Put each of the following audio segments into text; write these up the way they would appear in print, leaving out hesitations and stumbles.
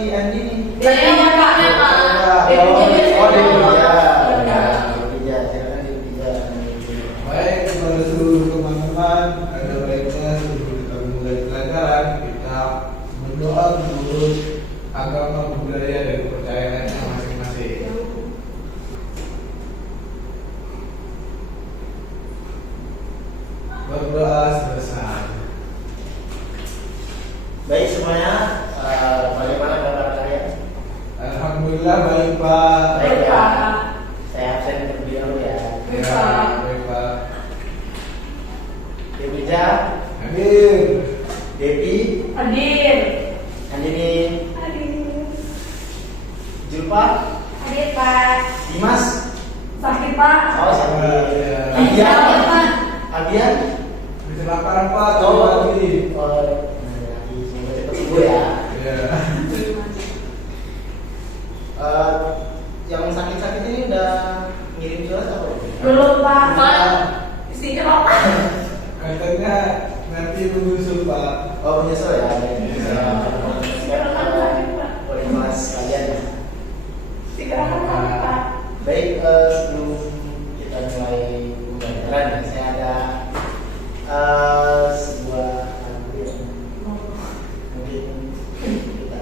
si Andi nih? Saya makanya Pak. Baik, kepada seluruh teman-teman, ada baiknya sebelum kita memulai pelajaran, kita berdoa menurut agama budaya dan kepercayaannya masing-masing. Berdoa selesai. Baik semuanya, bagaimana kabar kalian? Alhamdulillah baik Pak. Baik, Pak. Saya absen terlebih dahulu ya. Baik, Ya, Pak. baik Pak. Debrija, Hadir. Devi, Hadir. Andini, Hadir. Julpa, Hadir, Pak. Dimas, Sakit, Pak. oh sakit, Ya. Abian, Pak. Abian, Kecelakaan Pak, oh lagi. lagi semoga cepat sembuh ya. Ya. Yang sakit-sakit ini udah ngirim surat apa belum? Belum, Pak. Istinya apa? Katanya nanti menyusul Pak. Oh menyusul ya. Sekarang kan sakit, Pak. Oleh mas kalian ya. Sekarang kan sakit, Pak. Baik, sebelum kita mulai pembelajaran, saya ada sebuah lagu yang mungkin kita.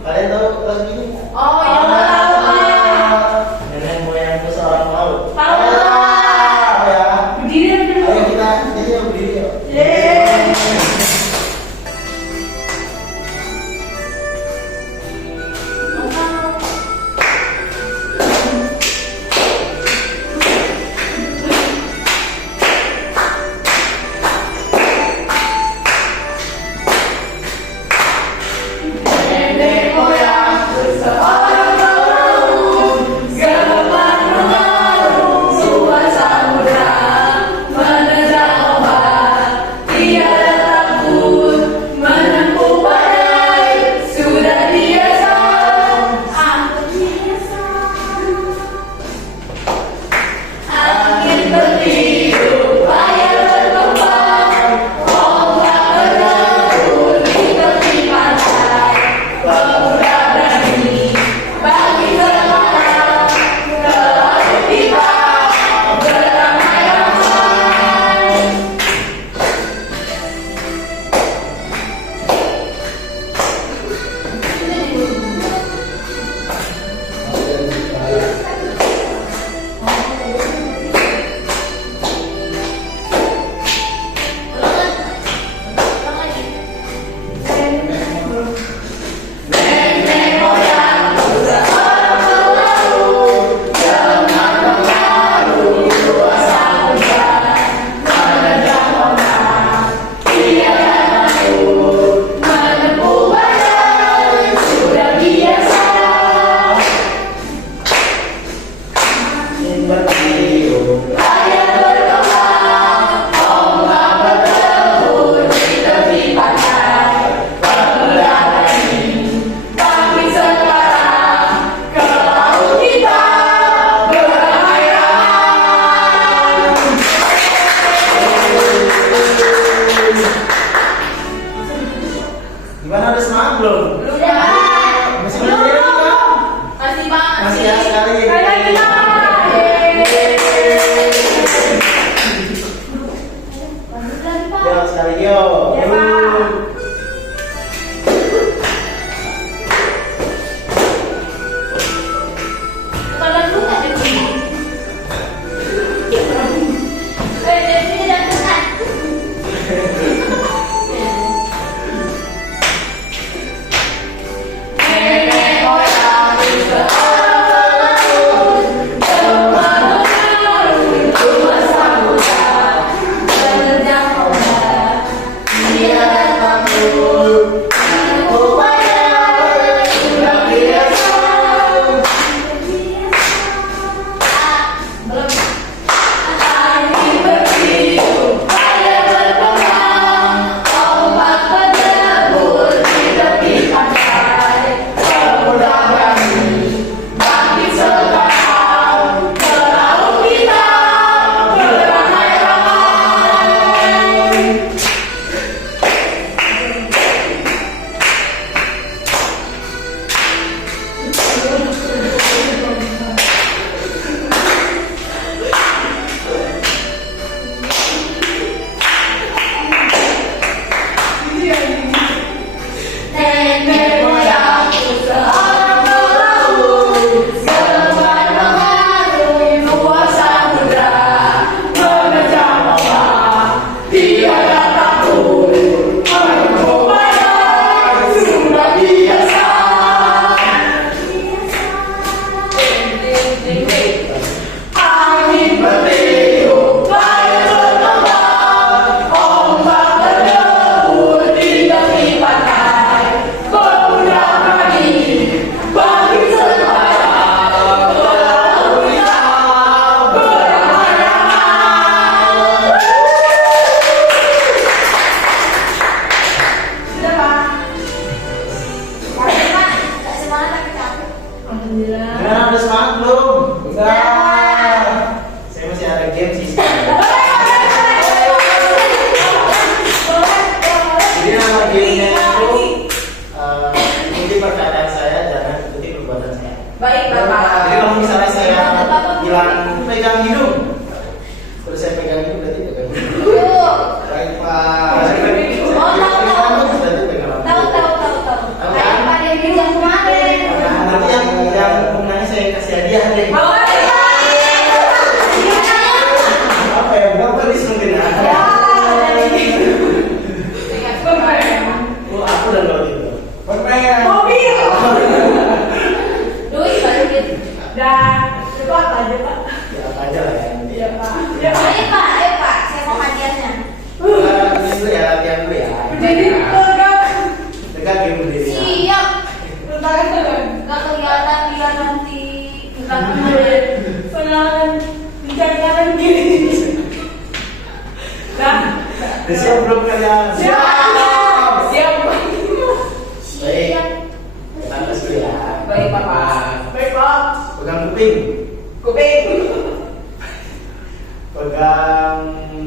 Kalian tahu lagu ini nggak? Oh, ya tahu, Pak. Nenek moyangku seorang laut. Tahu, Pak. Tahu ya. Berdiri aja dulu. Ayo kita jadi berdiri yuk. Yeay. Nenek moyangku seorang laut, gelombang mengarung luas samudra, menerjang ombak, tiada takut, menempuh badai, sudah biasa, aku biasa. Angin bertiup, layar berkembang, ombak berlaut di tepi pantai. Pemuda berani bagi semangat, ke laut kita beramai-ramai. Nenek moyangku seorang laut, gelombang mengarung luas samudra, menerjang ombak, tiada takut, menempuh badai, sudah biasa. Angin bertiup, Layar berkembang, ombak berlaut di tepi pantai. Pemuda berani bangkit sekarang, ke laut kita beramai-ramai. gimana udah semangat belum? Belum, Pak. Masih berdiri kan? Masih, Pak. Masih ya sekali. Sekali lagi, Pak. Lanjut lagi, Pak. Yuk sekali yuk. Ya, Pak. Kalau dulu nggak ada sini. Dari sini dan tekan. Nenek moyangku seorang laut, gelombang mengarung luas samudra, menerjang ombak, tiada Alhamdulillah. Gimana, udah semangat belum? Udah. Saya masih ada game sih sekarang. Jadi nama gamenya itu ikuti perkataan saya, jangan ikuti perbuatan saya. Baik, Bapak. Jadi kalau misalnya saya bilang pegang hidung, terus saya pegang hidung berarti pegang hidung. Yuk. Baik, Pak. Kalau saya pegang hidung, Oh, saya tahu, pegang tahu. rambut, berarti pegang rambut. Tahu. Kayak Pak Dewi yang kemarin. Nah, nanti yang pemenangnya saya kasih hadiah deh. Apa ya? Berapa list mungkin ya? Oh, aku dan lo itu. Permen. Duit balikin. Ya apa aja lah ya. Nanti. Ayo Pak, saya mau hadiahnya. Ini dulu ya, latihan dulu ya. Dekat game berdiri. Siap. Gak kelihatan dia nanti. Udah siap belum kalian? Baik. Kita tes dulu ya. Baik Bapak. Pegang kuping. Pegang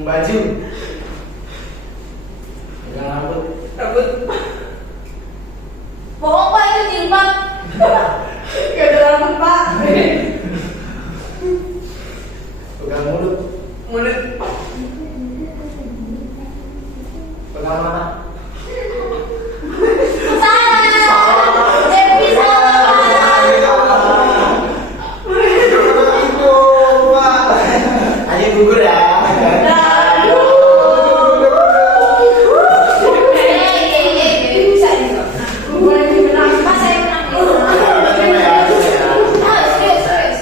baju. Pegang rambut. Bohong Pak, itu jilbab. Pegang mulut. Pegang mata. Salah. Devi salah. Itu, Pak. Ayo gugur ya. Bisa nih. Mas, saya menang nih. Ah, serius.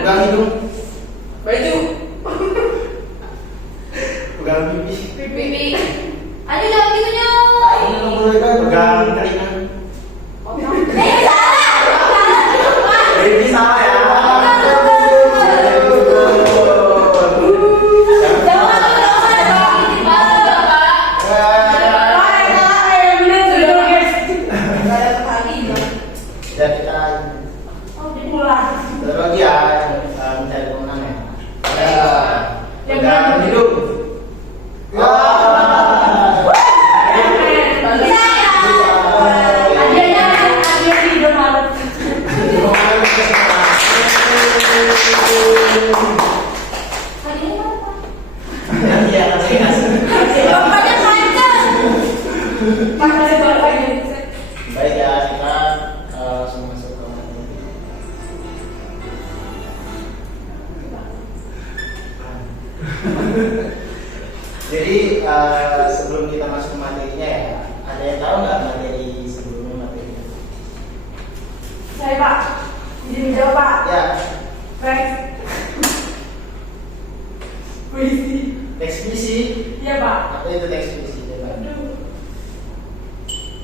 Pegang hidung. Pegang pipi. Bibi. Aduh, jangan gitu nyok. Pegang telinga. Salah. Pipi sama ya. Ya kita satu lagi ya mencari pemenang ya. Pegang hidung. Nanti ya kasih. Baik ya, kita langsung masuk ke materi. Jadi sebelum kita masuk ke materinya ya, ada yang tahu nggak materi sebelumnya materinya? Saya Pak, izin jawab Pak. Ya, Puisi. teks puisi. Iya Pak. Apa itu teks puisi? Coba. Aduh.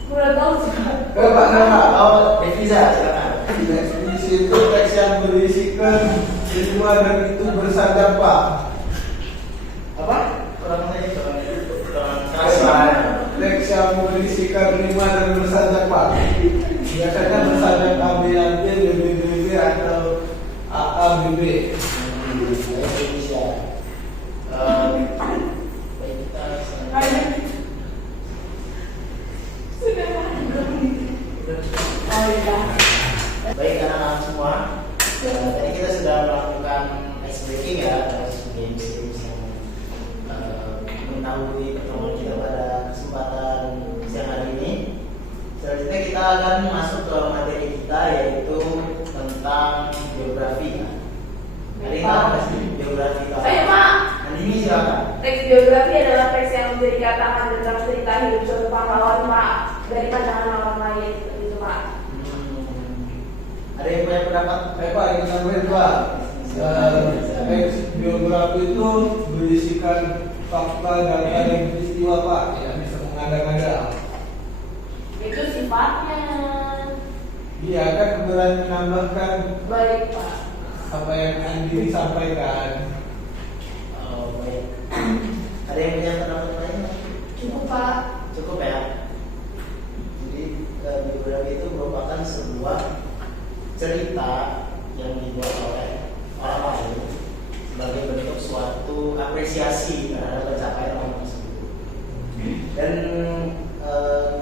Kurang tahu sih Pak. Pak. Oh, Devisa, silakan. Definisi itu teks yang berisikan semua dan itu bersandar, Pak. Apa? Kurang ini kurang keras Pak. Teks yang berisikan 5 dan bersandar, Pak. Biasanya bersandar ABAB, BBB atau AABB. Indonesia. Baik kita. Ayo. Sudah Pak. Oh iya. Baik anak-anak semua, tadi kita sudah melakukan ice breaking ya, atau games yang mengetahui pertemuan kita pada kesempatan siang hari ini. Selanjutnya kita akan masuk ke materi kita yaitu tentang geografi. Hari ini tahu nggak sih geografi itu apa? Ayo Pak. Hari ini silakan. Teks biografi adalah teks yang menjadi katakan tentang cerita hidup suatu pahlawan Pak dari pandangan orang lain begitu Pak. Ada yang punya pendapat? Pak, ini namanya Pak. Teks biografi itu berisikan fakta, data, dan peristiwa, Pak. Tidak bisa mengada-ngada. Itu sifatnya. Iya kan, kemudian menambahkan Baik Pak. apa yang Andi sampaikan. Oh baik. Ada yang punya pendapat lain? Cukup Pak. Cukup ya. cerita yang dibuat oleh orang lain sebagai bentuk suatu apresiasi terhadap pencapaian orang tersebut. Dan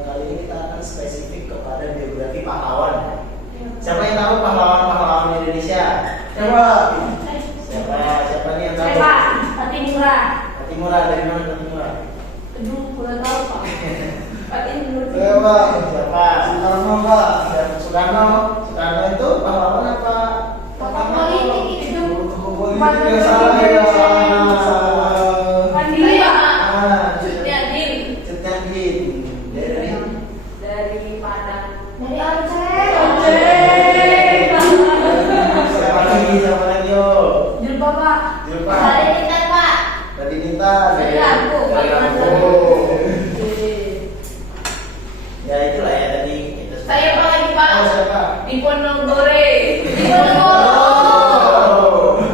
kali ini kita akan spesifik kepada biografi pahlawan. Siapa yang tahu pahlawan-pahlawan Indonesia? Coba. Siapa nih yang tahu? Saya Pak, Hati Murah. Hati Murah, dari mana Hati Murah? Aduh, kurang tahu Pak. Hati Murah. Coba. Siapa? Soekarno Pak. Soekarno. Soekarno itu pahlawan apa? Tokoh politik itu. Tokoh politik yang salah ya. Mandiri Pak. Ah, Sutiadin. Setiadin. Dari Padang. Dari Siapa lagi yo? Jumpa Pak. Jumpa. Dari Intan Pak. Dari Bintan. Dari Lampung. Dari Lampung. Oke. Ya itulah ya tadi. Saya Pak lagi Pak. Oh, siapa? Di Ponorogo. Di Ponorogo.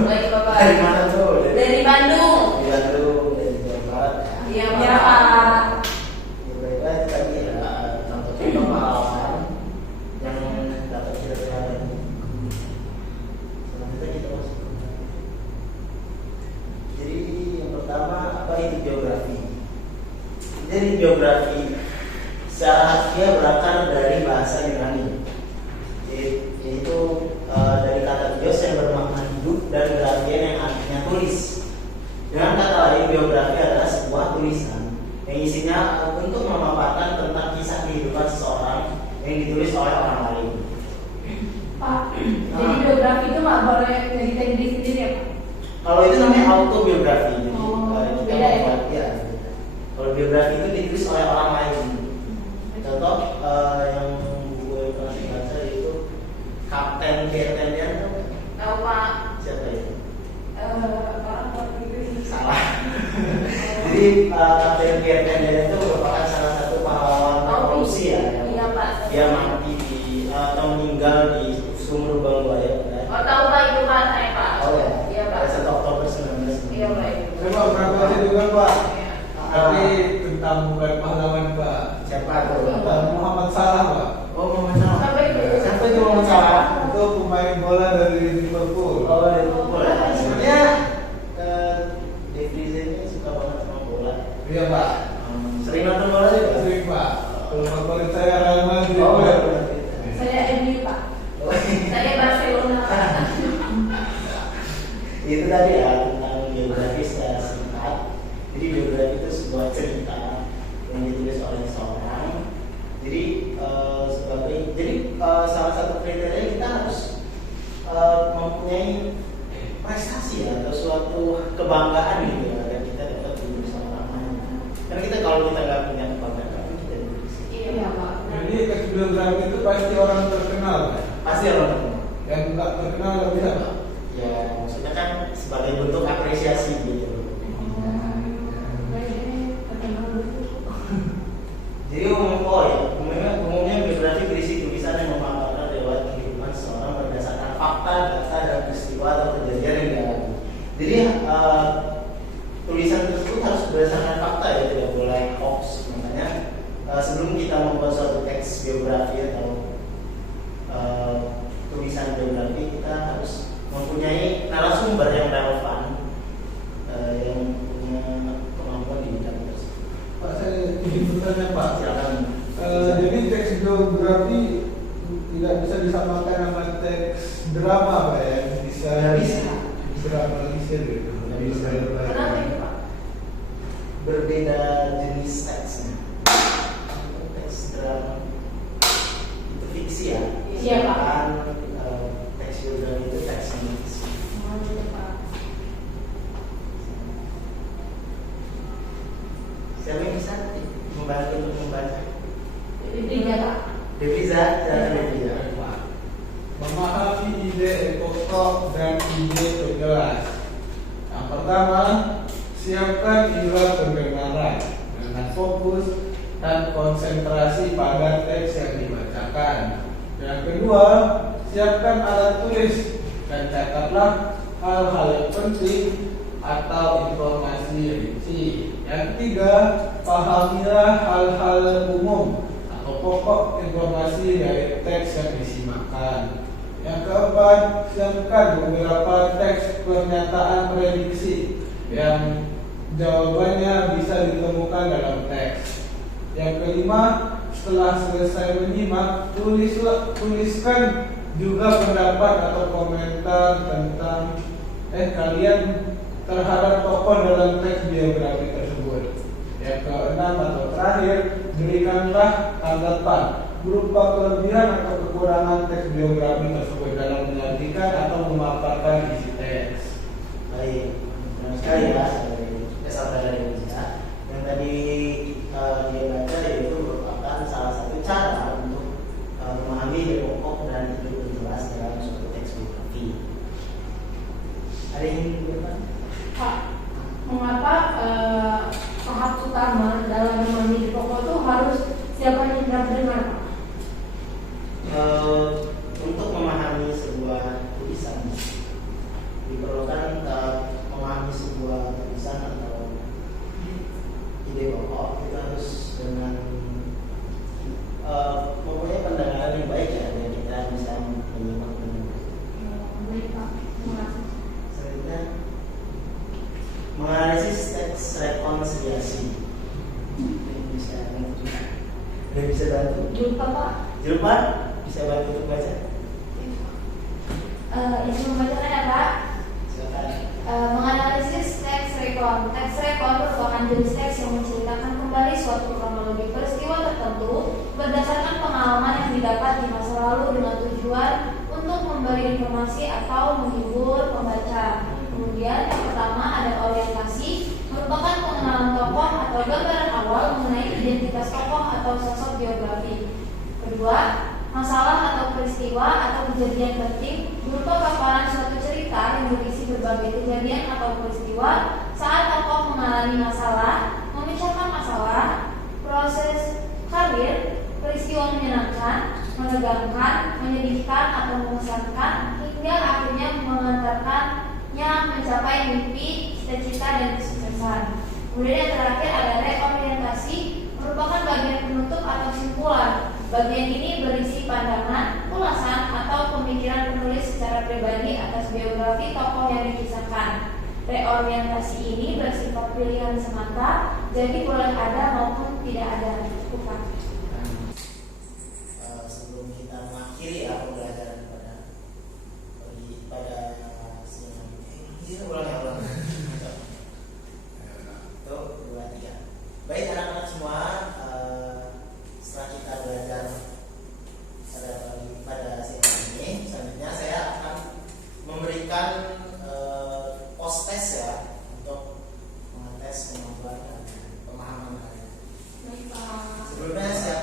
Baik Bapak. Dari mana tuh? Dari Bandung. Dari Bandung, dari Jawa Barat. Iya Pak. Baik tadi contoh-contoh pahlawan yang dapat kita lihat. Selanjutnya kita masuk. Jadi yang pertama apa itu biografi? Jadi biografi secara harfiah berakar dari bahasa Yunani, yaitu dari kata bios yang bermakna hidup dan grafien yang artinya tulis. Dengan kata lain, biografi adalah sebuah tulisan yang isinya untuk memaparkan tentang kisah kehidupan seseorang yang ditulis oleh orang lain. Pak, jadi biografi itu nggak boleh ngeditin diri sendiri ya Pak? Kalau itu namanya autobiografi. Jadi kita beda ya? membuat, ya. Kalau biografi itu ditulis oleh orang lain. Contoh yang gue pernah baca itu Kapten Gertenian. Tahu Pak. Siapa itu? Orang Portugis. Salah. Jadi Kapten Gertenian itu merupakan salah satu pahlawan Rusia ya. Iya Pak. Dia mati atau meninggal di sumur Bangbuaya. Oh tahu Pak itu Pak saya Pak. Oh ya. Iya Pak. Pada 1 Oktober 19. Iya Pak. Coba pernah baca juga Pak. Iya. Tapi tentang bukan pahlawan Pak. Siapa tuh? Muhammad Salah Pak. Oh, Muhammad Salah. Siapa itu? Siapa itu Muhammad Salah? Itu pemain bola dari Liverpool. Oh, dari bola. Sebenarnya De Vrij ini suka banget sama bola. Iya Pak. Sering nonton bola juga? Sering Pak. Kalau favorit saya Real Madrid. Oh, Pak. Saya MU Pak. Oh. Saya Barcelona Pak. Itu tadi ya tentang biografi secara singkat. Jadi biografi itu sebuah cerita yang ditulis oleh seseorang. Jadi salah satu kriteria kita harus mempunyai prestasi ya, atau suatu kebanggaan gitu ya, dan kita dapat ditulis oleh orang lain. Karena kita kalau kita nggak punya kebanggaan kita ditulis. Iya Pak. Jadi teks biografi itu pasti orang terkenal Pak. Pasti orang Yang nggak terkenal nggak bisa Pak. ya maksudnya kan sebagai bentuk apresiasi gitu. Jadi umumnya biografi berisi tulisan yang memaparkan riwayat kehidupan seseorang berdasarkan fakta, data, dan peristiwa atau kejadian yang dialami. Jadi tulisan tersebut harus berdasarkan fakta ya, tidak boleh hoax. Makanya sebelum kita membuat suatu teks biografi atau tulisan biografi, kita harus mempunyai narasumber yang relevan, yang punya kemampuan di bidang tersebut. Pak saya izin bertanya Pak. Silakan. Jadi teks biografi tidak bisa disamakan sama teks drama Pak ya? Bisa dramatisir gitu. Nggak bisa. Kenapa itu Pak? Berbeda jenis teksnya. Teks drama itu fiksi ya. Iya, Pak. Sedangkan, teks biografi itu teks yang fiksi. Oh, iya, Pak. Siapa yang bisa membantu untuk membaca? Intinya Pak. Deviza dan Deviza. Memahami ide pokok dan ide penjelas. Yang pertama, siapkan indera pendengaran dengan fokus dan konsentrasi pada teks yang dibacakan. Yang kedua, siapkan alat tulis dan catatlah hal-hal yang penting atau informasi rinci. Yang ketiga, pahamilah hal-hal umum atau pokok informasi dari teks yang disimakkan. Yang keempat, siapkan beberapa teks pernyataan prediksi yang jawabannya bisa ditemukan dalam teks. Yang kelima, setelah selesai menyimak, tuliskan juga pendapat atau komentar tentang kalian terhadap tokoh dalam teks biografi tersebut. Yang keenam atau terakhir, berikanlah tanggapan berupa kelebihan atau kekurangan teks biografi tersebut dalam menyajikan atau memaparkan isi teks. Baik, benar sekali ya, saudara dari kita. Yang tadi dia baca itu merupakan salah satu cara untuk memahami ide pokok dan ide jelas dalam suatu teks biografi. Ada yang ingin bertanya? Pak, mengapa tahap utama dalam memahami ide pokok itu harus siapa yang benar-benar, Pak? Untuk memahami sebuah tulisan diperlukan memahami sebuah tulisan atau ide pokok itu harus dengan mempunyai pandangan yang baik ya, dan kita bisa menyimak dengan Baik, Pak. Terima kasih. selanjutnya menganalisis teks rekonsiliasi. Bisa bantu? Jumpa, Pak. Jumpa bisa bantu untuk baca? Izin membacakan ya, Pak. Silakan. Menganalisis teks rekon. Teks rekon merupakan jenis teks yang menceritakan kembali suatu kronologi peristiwa tertentu berdasarkan pengalaman yang didapat di masa lalu dengan tujuan untuk memberi informasi atau menghibur pembaca. Kemudian yang pertama ada orientasi, merupakan pengenalan tokoh atau gambaran awal mengenai identitas tokoh atau sosok biografi. Kedua, masalah atau peristiwa atau kejadian penting berupa paparan suatu cerita yang berisi berbagai kejadian atau peristiwa saat tokoh mengalami masalah, memecahkan masalah, proses karir, peristiwa menyenangkan, menegangkan, menyedihkan atau mengesankan, hingga akhirnya mengantarkannya mencapai mimpi, cita-cita dan kesuksesan. Kemudian yang terakhir ada reorientasi, merupakan bagian penutup atau simpulan. Bagian ini berisi pandangan, ulasan, atau pemikiran penulis secara pribadi atas biografi tokoh yang dikisahkan. Reorientasi ini bersifat pilihan semata, jadi boleh ada maupun tidak ada. Cukup. Sebelum kita mengakhiri ya pembelajaran pada siang ini, ulang. Tuh, 2, 3. Baik anak-anak semua, setelah kita belajar pada siang ini, selanjutnya saya akan memberikan post test ya untuk mengetes kemampuan dan pemahaman kalian. Baik, Pak. Sebelumnya saya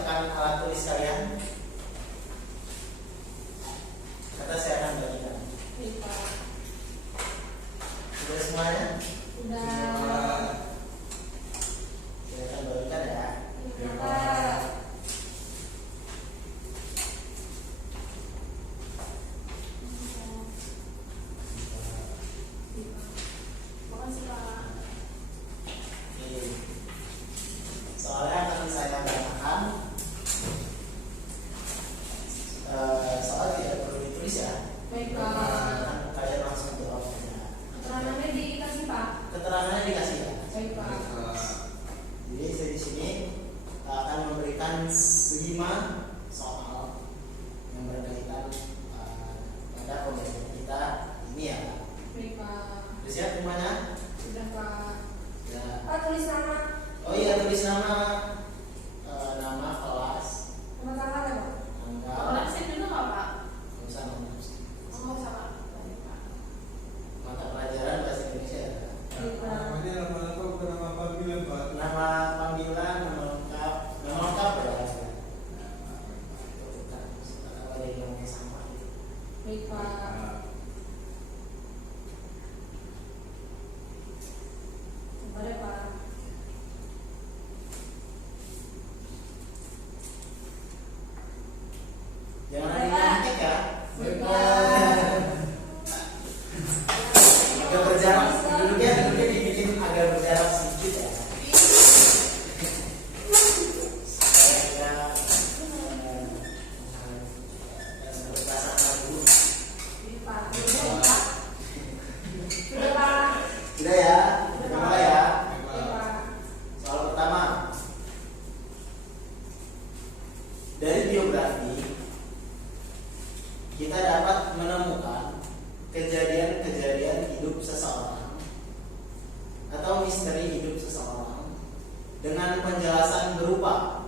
Kedua,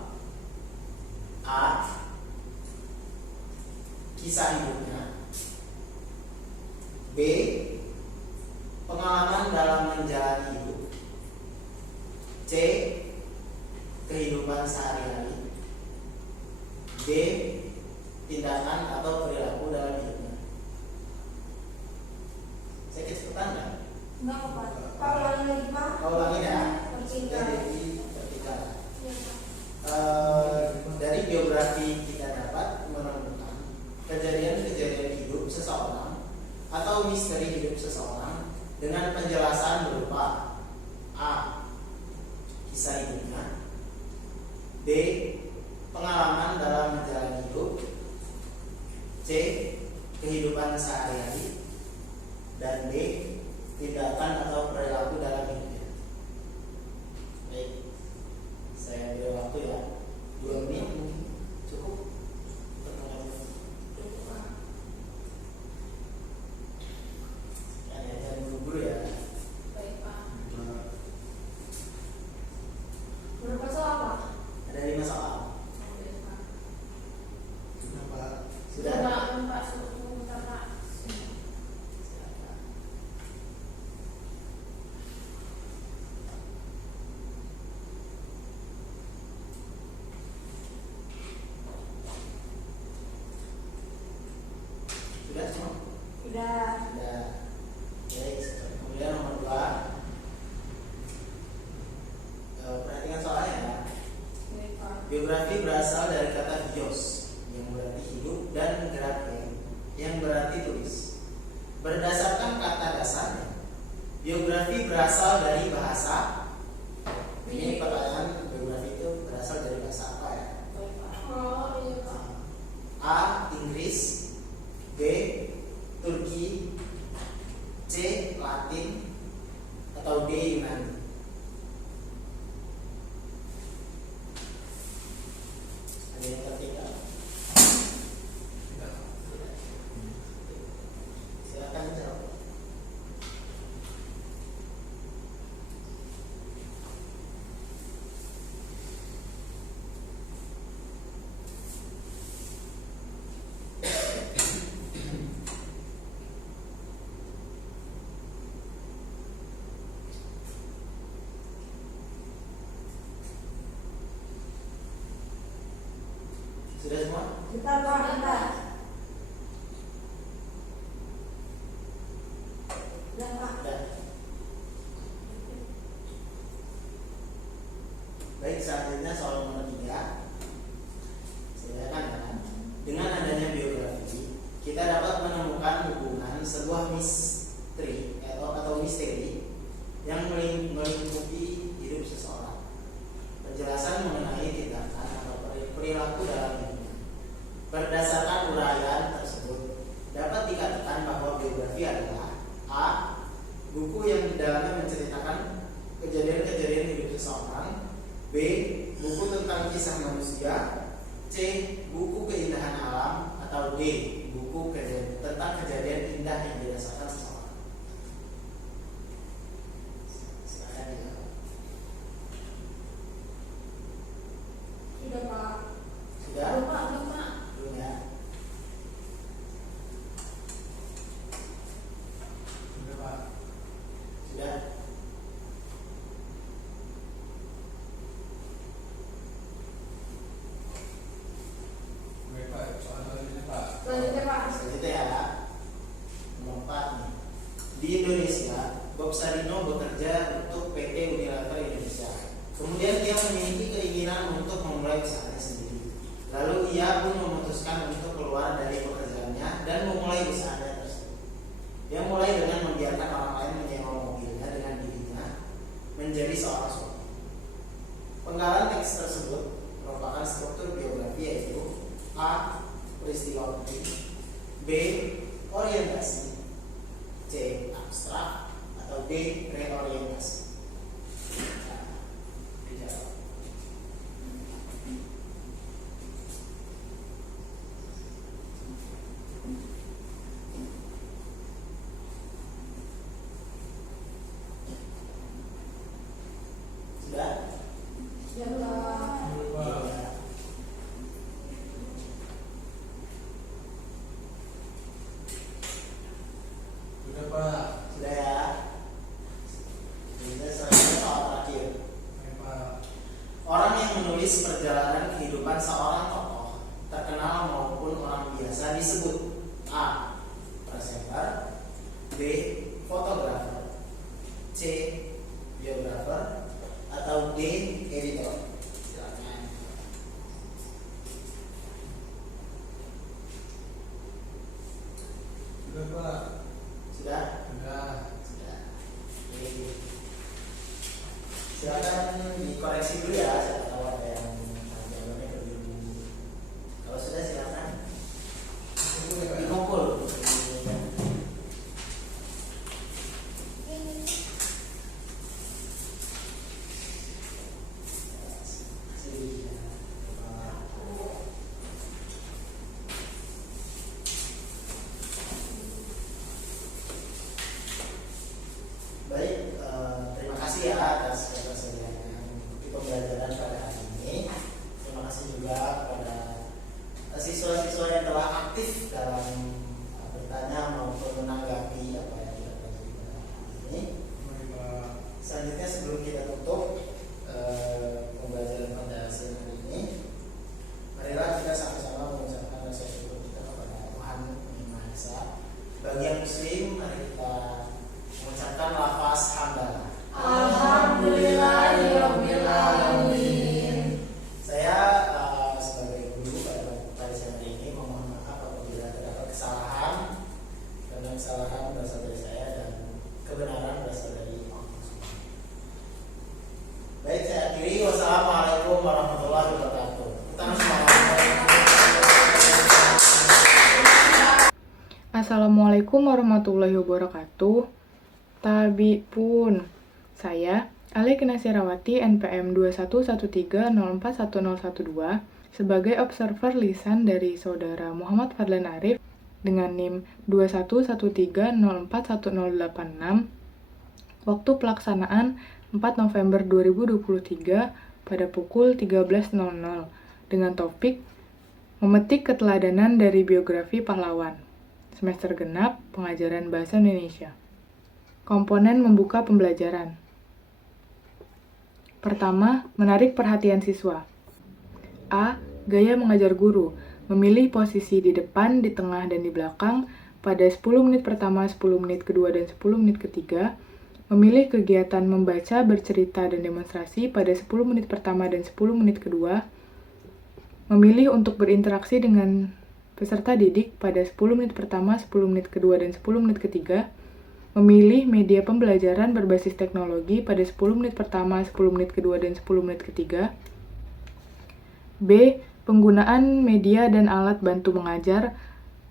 A. Kisah hidupnya. B. Pengalaman dalam menjalani hidup. C. Kehidupan sehari-hari. D. Tindakan atau perilaku dalam hidupnya. Saya kecepatan nggak? Enggak apa. Pak ulangi lagi Pak. Kau ulangin ya. Tertinggal. Jadi vertikal. Iya, Pak. Dari biografi kita dapat menemukan kejadian-kejadian hidup seseorang atau misteri hidup seseorang dengan penjelasan berupa A. Kisah hidupnya. B. Pengalaman dalam menjalani hidup. C. Kehidupan sehari-hari. Dan D. Tindakan atau perilaku dalam hidupnya. Baik, saya beri waktu ya 2 menit mungkin cukup. Jangan buru-buru ya. Baik Pak. Berapa soal, Pak? Ada 5 soal. Baik Pak. Kenapa? Sudah? Pak sebentar Pak. Silakan. Sudah semua? Udah. Sudah. Baik, kemudian nomor 2. Perhatikan soalnya ya. Baik Pak. Biografi berasal dari kata bios yang berarti hidup dan grafia yang berarti tulis. Berdasarkan kata dasarnya, biografi berasal dari bahasa. Ini pertanyaan, biografi itu berasal dari bahasa apa ya? Baik Pak. Oh iya Pak. A. Inggris. B. Turki. C. Latin. Atau D. Yunani. Ada yang tertinggal? Tidak. Silakan jawab. Sudah semua? Bentar Pak, bentar. Udah, Pak. Sudah. Baik, selanjutnya soal nomor 3. Silakan ya. Dengan adanya biografi, kita dapat menemukan hubungan sebuah misteri atau misteri yang melingkupi hidup seseorang. Penjelasan mengenai tindakan atau perilaku dalam hidupnya. Berdasarkan uraian tersebut, dapat dikatakan bahwa biografi adalah A. Buku yang di dalamnya menceritakan kejadian-kejadian hidup seseorang. B. Buku tentang kisah manusia. C. Buku keindahan alam. Atau D. Buku tentang kejadian indah yang dirasakan seseorang. Silakan dijawab. Sudah, Pak. Sudah? Belum, Pak. Belum, Pak. Belum ya? Sudah, Pak. Sudah? Baik, Pak. Soal selanjutnya, Pak. Selanjutnya Pak. Selanjutnya ya. Nomor 4 nih. Di Indonesia, Bob Sadino bekerja untuk PT Unilever Indonesia. Kemudian dia memiliki keinginan untuk memulai usahanya sendiri. Lalu ia pun memutuskan untuk keluar dari pekerjaannya dan memulai usahanya tersebut. Dia mulai dengan membiarkan orang lain menyewa mobilnya dengan dirinya menjadi seorang supir. Penggalan teks tersebut merupakan struktur biografi yaitu A. Peristiwa penting. B. Orientasi. C. Abstrak. Atau D. Reorientasi. Nah, dijawab. Sudah? Sudah, Pak. Sudah, menulis perjalanan kehidupan seorang tokoh terkenal maupun orang biasa disebut A. Presenter, B. Fotografer, C. Biografer, atau D. Editor. Silakan. Sudah Pak. Sudah? Sudah. Sudah. Oke. Silakan dikoreksi dulu ya, siapa tahu ada yang jawabannya keliru. Kalau sudah silakan dikumpul. Baik, terima kasih ya atas ketersediaan untuk pembelajaran pada hari ini. Terima kasih juga kepada siswa-siswa yang telah aktif dalam bertanya maupun menanggapi apa yang kita pelajari pada hari ini. Selanjutnya sebelum kita tutup pembelajaran pada siang hari ini, marilah kita sama-sama mengucapkan rasa syukur kita kepada Tuhan Yang Maha Esa. Bagi yang muslim, mari kita mengucapkan lafaz hamdalah. Alhamdulillahirabbil alamin. Saya sebagai guru pada siang hari ini memohon maaf apabila terdapat kesalahan, karena kesalahan berasal dari saya dan kebenaran berasal dari Allah. Baik, saya akhiri. Wassalamualaikum warahmatullahi wabarakatuh. Kita Assalamualaikum warahmatullahi wabarakatuh. Tabi pun. Saya, Ali Kinasirawati NPM 2113041012 sebagai observer lisan dari Saudara Muhammad Fadlan Arif dengan NIM 2113041086. Waktu pelaksanaan 4 November 2023 pada pukul 13.00 dengan topik Memetik Keteladanan dari Biografi Pahlawan. Semester genap Pengajaran Bahasa Indonesia. Komponen membuka pembelajaran. Pertama, menarik perhatian siswa. A. Gaya mengajar guru. Memilih posisi di depan, di tengah, dan di belakang pada 10 menit pertama, 10 menit kedua, dan 10 menit ketiga. Memilih kegiatan membaca, bercerita, dan demonstrasi pada 10 menit pertama dan 10 menit kedua. Memilih untuk berinteraksi dengan peserta didik pada 10 menit pertama, 10 menit kedua, dan 10 menit ketiga. Memilih media pembelajaran berbasis teknologi pada 10 menit pertama, 10 menit kedua, dan 10 menit ketiga. B. Penggunaan media dan alat bantu mengajar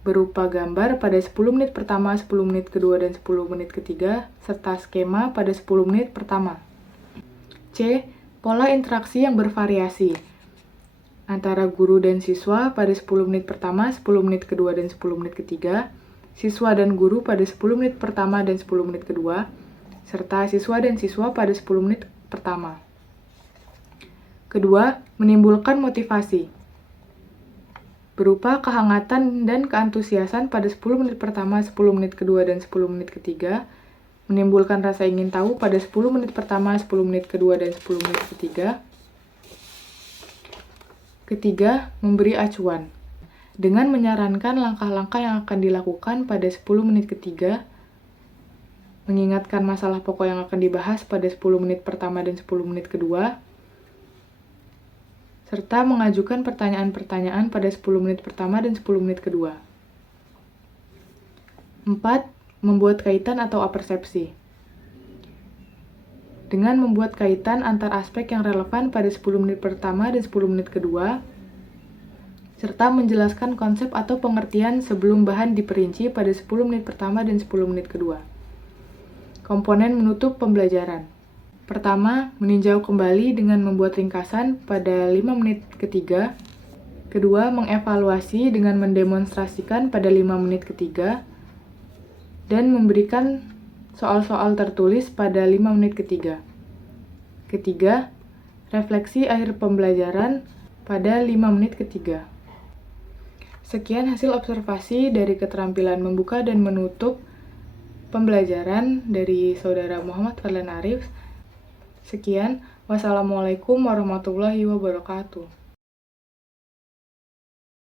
berupa gambar pada 10 menit pertama, 10 menit kedua, dan 10 menit ketiga, serta skema pada 10 menit pertama. C. Pola interaksi yang bervariasi antara guru dan siswa pada 10 menit pertama, 10 menit kedua, dan 10 menit ketiga, siswa dan guru pada 10 menit pertama dan 10 menit kedua, serta siswa dan siswa pada 10 menit pertama. Kedua, menimbulkan motivasi berupa kehangatan dan keantusiasan pada 10 menit pertama, 10 menit kedua, dan 10 menit ketiga, menimbulkan rasa ingin tahu pada 10 menit pertama, 10 menit kedua, dan 10 menit ketiga. Ketiga, memberi acuan dengan menyarankan langkah-langkah yang akan dilakukan pada 10 menit ketiga, mengingatkan masalah pokok yang akan dibahas pada 10 menit pertama dan 10 menit kedua, serta mengajukan pertanyaan-pertanyaan pada 10 menit pertama dan 10 menit kedua. 4. Membuat kaitan atau apersepsi. Dengan membuat kaitan antar aspek yang relevan pada 10 menit pertama dan 10 menit kedua, serta menjelaskan konsep atau pengertian sebelum bahan diperinci pada 10 menit pertama dan 10 menit kedua. Komponen menutup pembelajaran. Pertama, meninjau kembali dengan membuat ringkasan pada 5 menit ketiga. Kedua, mengevaluasi dengan mendemonstrasikan pada 5 menit ketiga. Dan memberikan soal-soal tertulis pada 5 menit ketiga. Ketiga, refleksi akhir pembelajaran pada 5 menit ketiga. Sekian hasil observasi dari keterampilan membuka dan menutup pembelajaran dari Saudara Muhammad Fadlan Arif. Sekian, wassalamualaikum warahmatullahi wabarakatuh.